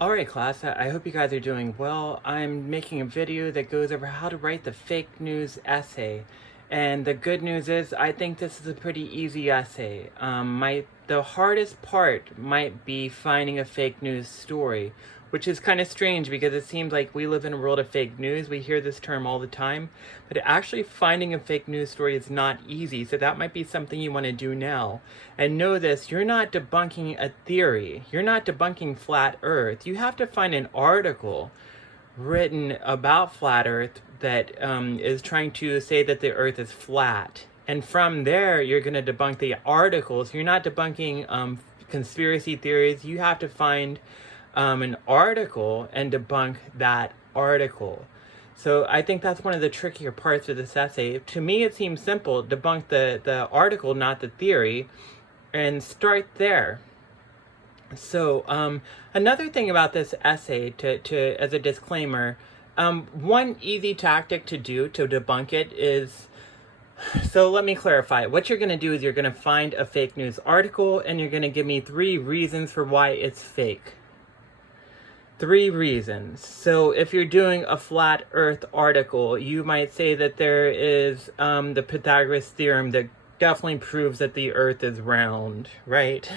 Alright class, I hope you guys are doing well. I'm making a video that goes over how to write the fake news essay. And the good news is, I think this is a pretty easy essay. The hardest part might be finding a fake news story, which is kind of strange because it seems like we live in a world of fake news. We hear this term all the time, but actually finding a fake news story is not easy. So that might be something you want to do now. And know this, you're not debunking a theory. You're not debunking flat Earth. You have to find an article written about flat Earth that is trying to say that the Earth is flat. And from there, you're going to debunk the articles. You're not debunking conspiracy theories. You have to find an article and debunk that article. So I think that's one of the trickier parts of this essay. To me, it seems simple. Debunk the article, not the theory, and start there. So another thing about this essay, as a disclaimer, one easy tactic to do to debunk it is, so let me clarify. What you're going to do is you're going to find a fake news article and you're going to give me 3 reasons for why it's fake. 3 reasons. So if you're doing a flat Earth article, you might say that there is the Pythagoras theorem that definitely proves that the Earth is round, right?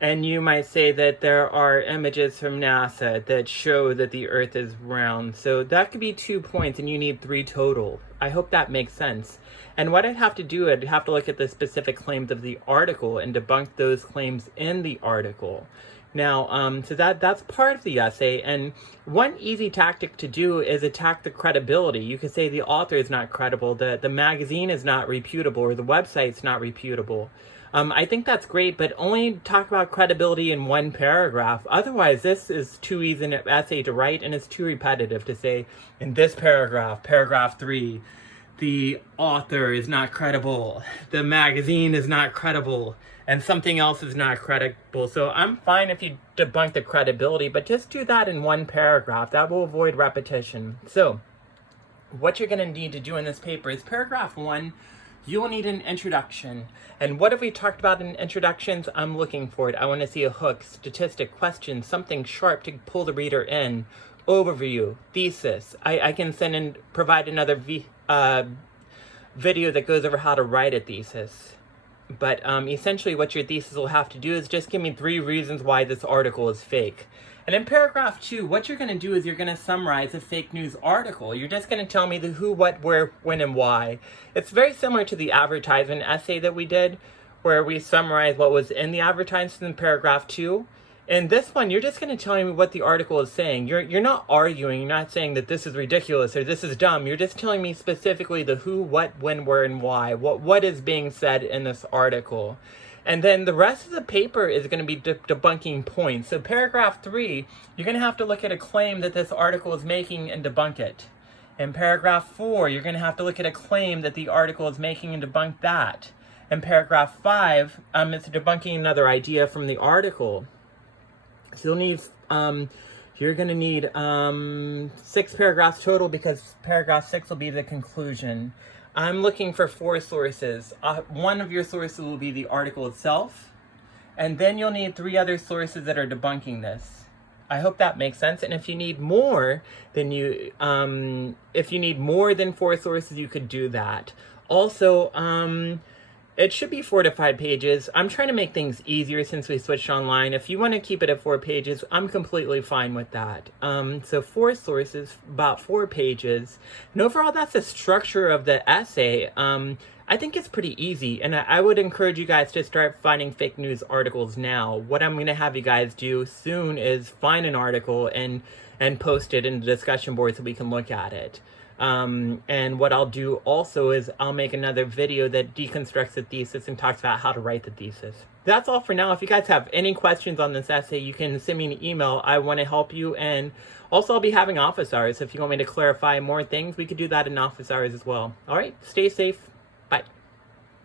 And you might say that there are images from NASA that show that the Earth is round. So that could be 2 points and you need 3 total. I hope that makes sense. And what I'd have to do, I'd have to look at the specific claims of the article and debunk those claims in the article. Now, so that's part of the essay, and one easy tactic to do is attack the credibility. You could say the author is not credible, the magazine is not reputable, or the website's not reputable. I think that's great, but only talk about credibility in 1 paragraph. Otherwise, this is too easy an essay to write, and it's too repetitive to say, in this paragraph, paragraph 3, the author is not credible, the magazine is not credible, and something else is not credible. So I'm fine if you debunk the credibility, but just do that in 1 paragraph. That will avoid repetition. So what you're going to need to do in this paper is paragraph 1, you will need an introduction. And what have we talked about in introductions? I'm looking for it. I want to see a hook, statistic, question, something sharp to pull the reader in. Overview, thesis. I can send and provide another video that goes over how to write a thesis. But essentially what your thesis will have to do is just give me 3 reasons why this article is fake. And in paragraph 2, what you're going to do is you're going to summarize a fake news article. You're just going to tell me the who, what, where, when, and why. It's very similar to the advertisement essay that we did, where we summarize what was in the advertisement in paragraph 2. In this one, you're just going to tell me what the article is saying. You're not arguing. You're not saying that this is ridiculous or this is dumb. You're just telling me specifically the who, what, when, where, and why. What is being said in this article. And then the rest of the paper is going to be debunking points. So paragraph 3, you're going to have to look at a claim that this article is making and debunk it. In paragraph 4, you're going to have to look at a claim that the article is making and debunk that. In paragraph 5, it's debunking another idea from the article. So you'll need, you're going to need 6 paragraphs total because paragraph 6 will be the conclusion. I'm looking for 4 sources. One of your sources will be the article itself, and then you'll need 3 other sources that are debunking this. I hope that makes sense. And if you need more than if you need more than 4 sources, you could do that. Also, it should be 4 to 5 pages. I'm trying to make things easier since we switched online. If you want to keep it at 4 pages, I'm completely fine with that. So 4 sources, about 4 pages. And overall, that's the structure of the essay. I think it's pretty easy, and I would encourage you guys to start finding fake news articles now. What I'm going to have you guys do soon is find an article and post it in the discussion board so we can look at it. And what I'll do also is I'll make another video that deconstructs the thesis and talks about how to write the thesis. That's all for now. If you guys have any questions on this essay, you can send me an email. I want to help you. And also I'll be having office hours. If you want me to clarify more things, we could do that in office hours as well. All right, stay safe.